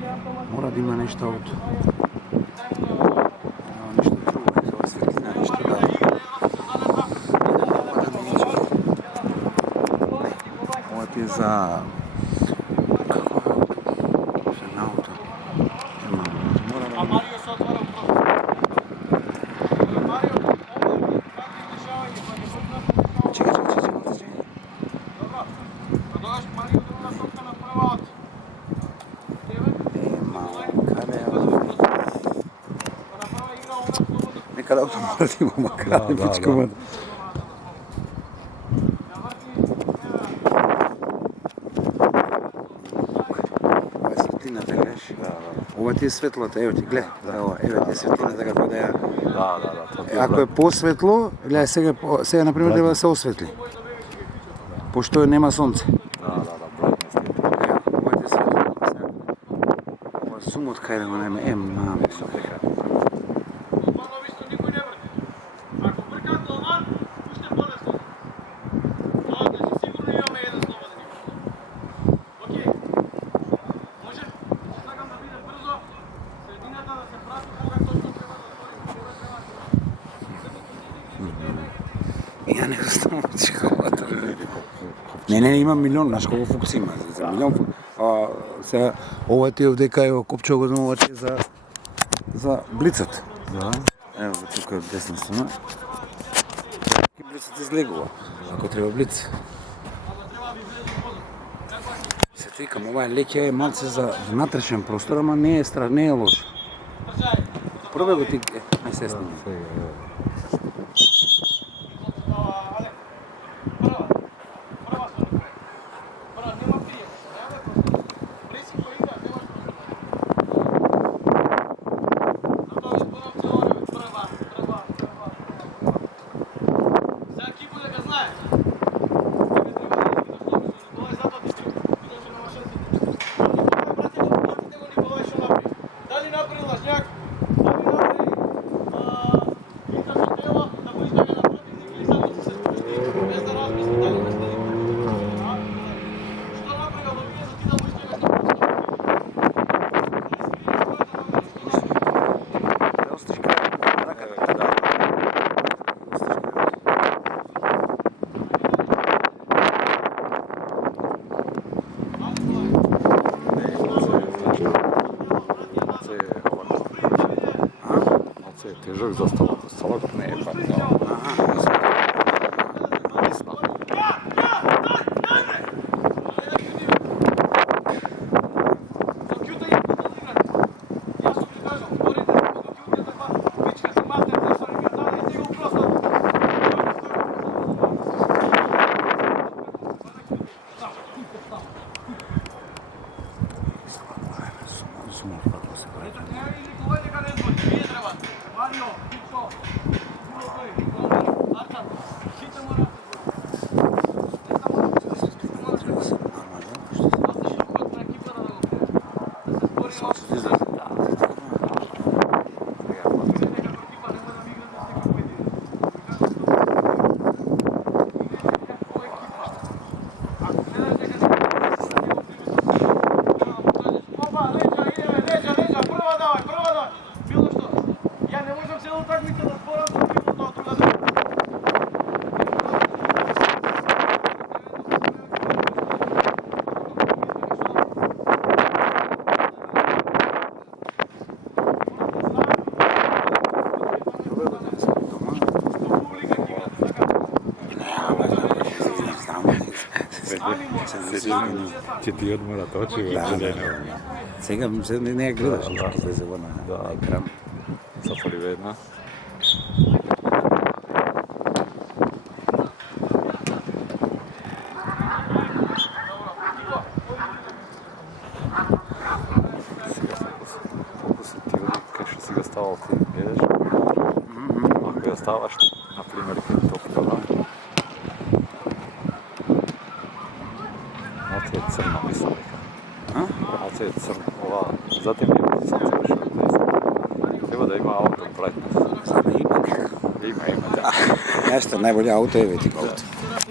Мора да има нешто од нешто друго, ова светлина, нешто да. Ова ти е за како се наута. Мора да Марио се отвара просто. Марио, како издешавање, Чекај. Добро. Продолжаш Марио друга сотка на првот. Некада автомора да има макар пичкова. Ова е светлината, гледаш? Ова ти е светлата, ево ти, гледа. Ево ти е светлината како да ја... Ако е посветло, гледај сега например треба да се осветли. Пошто нема сонце. Ова ти е светло. Ова зумот кај да го нема, маме. Ја не го ставам чекавата. Не, има милион, знаеш колко фокус има, за милион фокус. Сега, ова ти овдека е копче го знам, ова ти е за блицат. Да. Ево го тука од десна страна. И блицат излегува, ако треба блиц. Се викам, ова е леќа е малце за внатрешен простор, ама не е страх, не е лошо. Пробај го ти, ај се сними. Тежок за столот не е па. Че ти одмора точи во Сега не ја гледаш, ќе излезе во на екран. Запали ведна. Фокусот ти оди кај што си го ставал ти, гледаш? Ако ја ставаш, например, кај топкава, малце е црна, мислам дека. Малце е црна, ова, затем ја сам завршил да треба да има auto brightness. Има некако. Има, да. Знаеш што, најбоље ауто е ветик ауто.